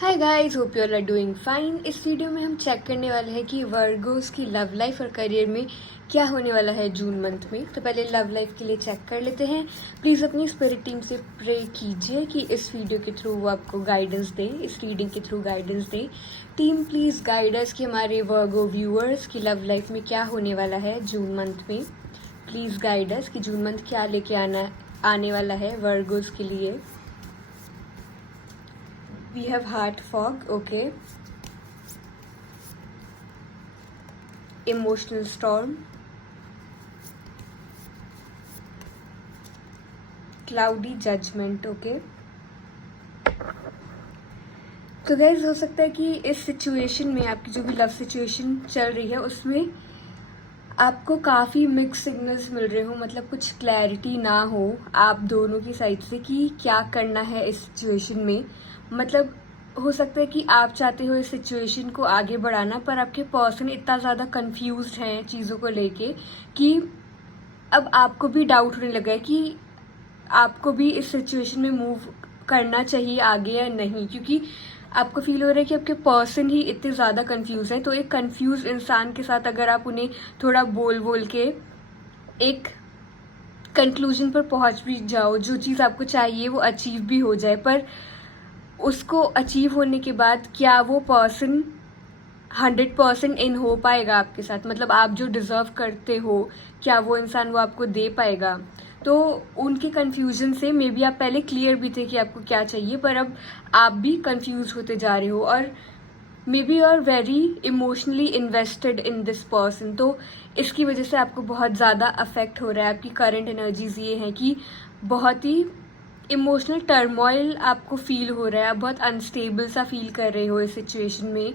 Hi guys, hope you all are doing fine. इस video में हम चेक करने वाले हैं कि वर्गोस की लव लाइफ और करियर में क्या होने वाला है जून मंथ में। तो पहले लव लाइफ के लिए चेक कर लेते हैं। प्लीज़ अपनी स्पिरिट टीम से प्रे कीजिए कि इस वीडियो के थ्रू वो आपको गाइडेंस दे, इस रीडिंग के through guidance they. Team please guide us कि हमारे वर्गो व्यूअर्स की लव लाइफ में क्या होने वाला है जून मंथ में। प्लीज़ गाइड अस कि जून मंथ क्या लेके आने वाला है वर्गोस के लिए। We have heart fog, okay. Emotional storm. Cloudy judgment, okay. तो गाइज हो सकता है कि इस सिचुएशन में आपकी जो भी लव सिचुएशन चल रही है उसमें आपको काफ़ी मिक्स सिग्नल्स मिल रहे हो, मतलब कुछ क्लैरिटी ना हो आप दोनों की साइड से कि क्या करना है इस सिचुएशन में। मतलब हो सकता है कि आप चाहते हो इस सिचुएशन को आगे बढ़ाना, पर आपके पर्सन इतना ज़्यादा कंफ्यूज्ड हैं चीज़ों को लेके कि अब आपको भी डाउट होने लगा है कि आपको भी इस सिचुएशन में मूव करना चाहिए आगे या नहीं, क्योंकि आपको फील हो रहा है कि आपके पर्सन ही इतने ज़्यादा कंफ्यूज हैं। तो एक कंफ्यूज इंसान के साथ अगर आप उन्हें थोड़ा बोल के एक कंक्लूजन पर पहुंच भी जाओ, जो चीज़ आपको चाहिए वो अचीव भी हो जाए, पर उसको अचीव होने के बाद क्या वो पर्सन 100% इन हो पाएगा आपके साथ, मतलब आप जो डिज़र्व करते हो क्या वो इंसान वो आपको दे पाएगा। तो उनके कन्फ्यूजन से मे बी आप पहले क्लियर भी थे कि आपको क्या चाहिए, पर अब आप भी कंफ्यूज होते जा रहे हो और maybe you are very emotionally invested in this person. तो इसकी वजह से आपको बहुत ज़्यादा अफेक्ट हो रहा है। आपकी करंट एनर्जीज ये हैं कि बहुत ही इमोशनल टर्मोइल आपको फील हो रहा है, आप बहुत अनस्टेबल सा फील कर रहे हो इस सिचुएशन में,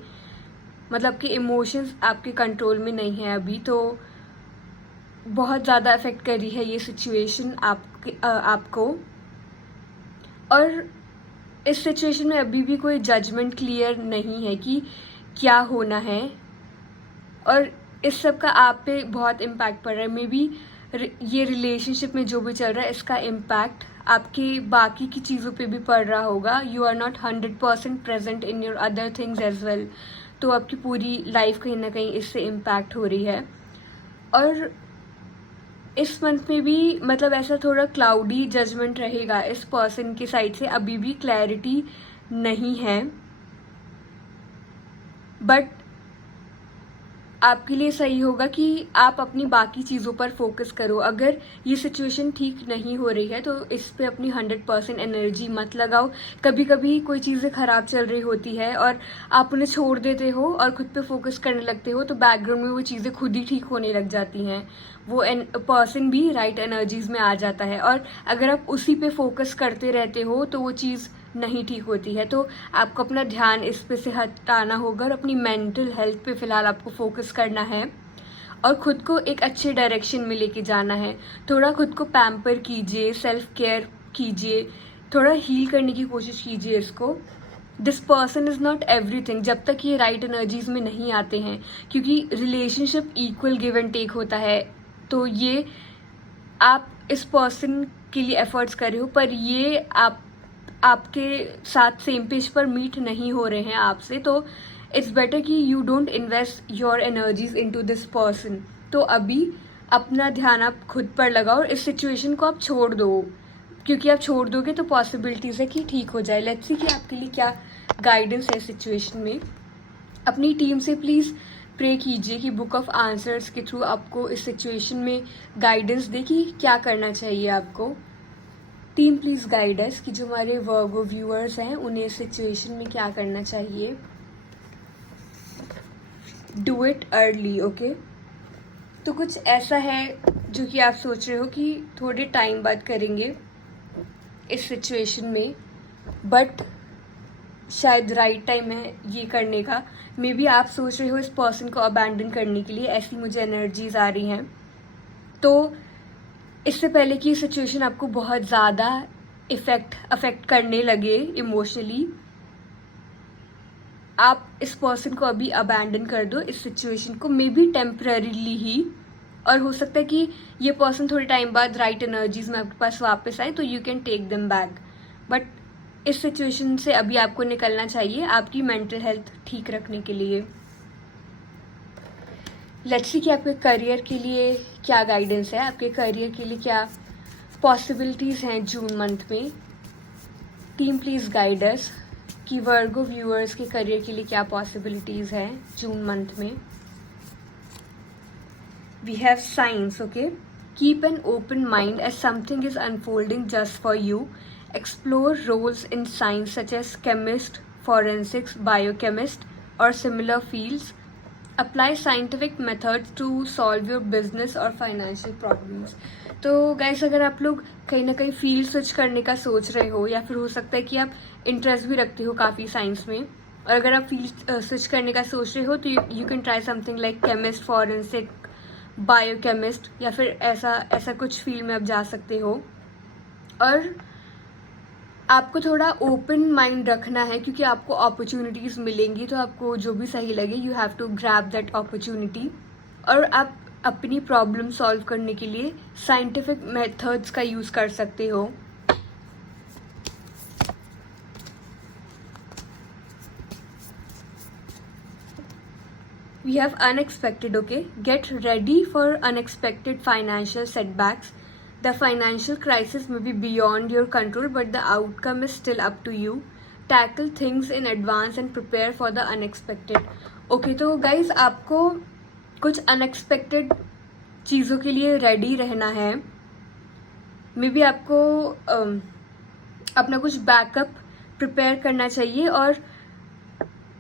मतलब कि इमोशंस आपके कंट्रोल में नहीं है अभी। तो बहुत ज़्यादा अफेक्ट कर रही है ये सिचुएशन आपको। और इस सिचुएशन में अभी भी कोई जजमेंट क्लियर नहीं है कि क्या होना है, और इस सब का आप पे बहुत इम्पैक्ट पड़ रहा है। मे बी ये रिलेशनशिप में जो भी चल रहा है इसका इम्पैक्ट आपके बाकी की चीज़ों पे भी पड़ रहा होगा। You are not 100% present in your other things as well. तो आपकी पूरी लाइफ कहीं ना कहीं इससे इम्पैक्ट हो रही है। और इस मंथ में भी मतलब ऐसा थोड़ा क्लाउडी जजमेंट रहेगा इस पर्सन की साइड से, अभी भी क्लैरिटी नहीं है। बट आपके लिए सही होगा कि आप अपनी बाकी चीज़ों पर फोकस करो। अगर ये सिचुएशन ठीक नहीं हो रही है तो इस पे अपनी 100% एनर्जी मत लगाओ। कभी कभी कोई चीज़ें ख़राब चल रही होती है और आप उन्हें छोड़ देते हो और खुद पे फोकस करने लगते हो, तो बैकग्राउंड में वो चीज़ें खुद ही ठीक होने लग जाती हैं। वो पर्सन भी राइट एनर्जीज में आ जाता है, और अगर आप उसी पे फोकस करते रहते हो तो वो चीज़ नहीं ठीक होती है। तो आपको अपना ध्यान इस पे से हटाना होगा और अपनी मेंटल हेल्थ पे फिलहाल आपको फोकस करना है और खुद को एक अच्छे डायरेक्शन में लेके जाना है। थोड़ा खुद को पैम्पर कीजिए, सेल्फ केयर कीजिए, थोड़ा हील करने की कोशिश कीजिए इसको। This person is not everything जब तक ये राइट एनर्जीज में नहीं आते हैं, क्योंकि relationship equal give and take होता है। तो ये आप इस पर्सन के लिए एफर्ट्स कर रहे हो, पर ये आपके साथ सेम पेज पर मीट नहीं हो रहे हैं आपसे। तो इट्स बेटर कि you don't invest your energies into this person. तो अभी अपना ध्यान आप खुद पर लगाओ और इस सिचुएशन को आप छोड़ दो, क्योंकि आप छोड़ दोगे तो पॉसिबिलिटीज है कि ठीक हो जाए। लेट्स सी कि आपके लिए क्या गाइडेंस है सिचुएशन में। अपनी टीम से प्लीज़ प्रे कीजिए कि बुक ऑफ आंसर्स के थ्रू आपको इस सिचुएशन में गाइडेंस दे कि क्या करना चाहिए आपको। टीम प्लीज़ गाइड अस कि जो हमारे वर्गो व्यूअर्स हैं उन्हें इस सिचुएशन में क्या करना चाहिए। Do it early, okay. तो कुछ ऐसा है जो कि आप सोच रहे हो कि थोड़े टाइम बाद करेंगे इस सिचुएशन में, बट शायद राइट टाइम है ये करने का। मे बी आप सोच रहे हो इस पर्सन को अबैंडन करने के लिए, ऐसी मुझे एनर्जीज आ रही हैं। तो इससे पहले कि सिचुएशन आपको बहुत ज़्यादा अफेक्ट करने लगे इमोशनली, आप इस पर्सन को अभी अबैंडन कर दो इस सिचुएशन को, मे बी टेम्पररीली ही। और हो सकता है कि ये पर्सन थोड़े टाइम बाद राइट एनर्जीज में आपके पास वापस आए, तो you can take them back. But इस सिचुएशन से अभी आपको निकलना चाहिए आपकी मेंटल हेल्थ ठीक रखने के लिए। लेट्स सी कि आपके करियर के लिए क्या गाइडेंस है, आपके करियर के लिए क्या पॉसिबिलिटीज़ हैं जून मंथ में। टीम प्लीज़ गाइड अस कि वर्गो व्यूअर्स के करियर के लिए क्या पॉसिबिलिटीज़ हैं जून मंथ में। We have signs, okay? Keep an open mind as something is unfolding just for you. Explore roles in science such as chemist, forensics, biochemist, or similar fields. Apply scientific methods to solve your business or financial problems. तो guys अगर आप लोग कहीं ना कहीं field switch करने का सोच रहे हो या फिर हो सकता है कि आप इंटरेस्ट भी रखते हो काफ़ी साइंस में, और अगर आप फील्ड स्विच करने का सोच रहे हो तो you can try something like chemist, forensic, biochemist, या फिर ऐसा कुछ फील्ड में आप जा सकते हो। और आपको थोड़ा ओपन माइंड रखना है क्योंकि आपको अपॉर्चुनिटीज़ मिलेंगी, तो आपको जो भी सही लगे you have to grab that opportunity. और आप अपनी प्रॉब्लम सॉल्व करने के लिए साइंटिफिक मेथड्स का यूज़ कर सकते हो। We have unexpected, okay? Get ready for unexpected financial setbacks. The financial crisis may be beyond your control, but the outcome is still up to you. Tackle things in advance and prepare for the unexpected. Okay, तो guys आपको कुछ unexpected चीज़ों के लिए ready रहना है। May be आपको अपना कुछ बैकअप प्रिपेयर करना चाहिए, और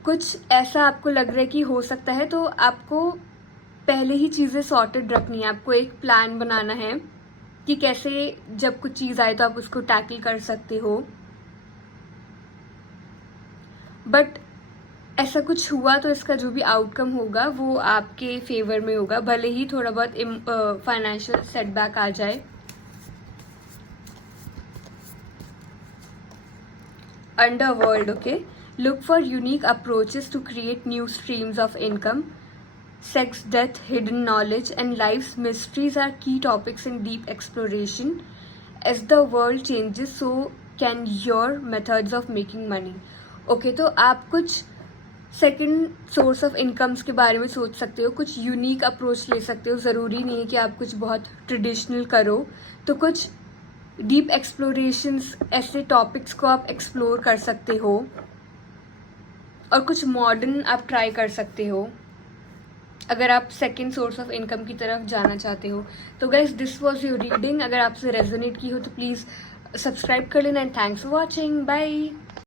कुछ ऐसा आपको लग रहा है कि हो सकता है, तो आपको पहले ही चीज़ें सॉर्टेड रखनी है। आपको एक प्लान बनाना है कि कैसे जब कुछ चीज़ आए तो आप उसको टैकल कर सकते हो। बट ऐसा कुछ हुआ तो इसका जो भी आउटकम होगा वो आपके फेवर में होगा, भले ही थोड़ा बहुत फाइनेंशियल सेटबैक आ जाए। Underworld, okay? Look for unique approaches to create new streams of income. Sex, death, hidden knowledge, and life's mysteries are key topics in deep exploration. As the world changes, so can your methods of making money. Okay, तो आप कुछ second source of incomes के बारे में सोच सकते हो, कुछ यूनिक अप्रोच ले सकते हो। ज़रूरी नहीं है कि आप कुछ बहुत ट्रेडिशनल करो, तो कुछ डीप एक्सप्लोरेशंस, ऐसे टॉपिक्स को आप एक्सप्लोर कर सकते हो, और कुछ मॉडर्न आप ट्राई कर सकते हो अगर आप सेकेंड सोर्स ऑफ इनकम की तरफ जाना चाहते हो। तो guys this was your reading. अगर आपसे रेजोनेट की हो तो प्लीज़ सब्सक्राइब कर लेना, and thanks for watching. Bye.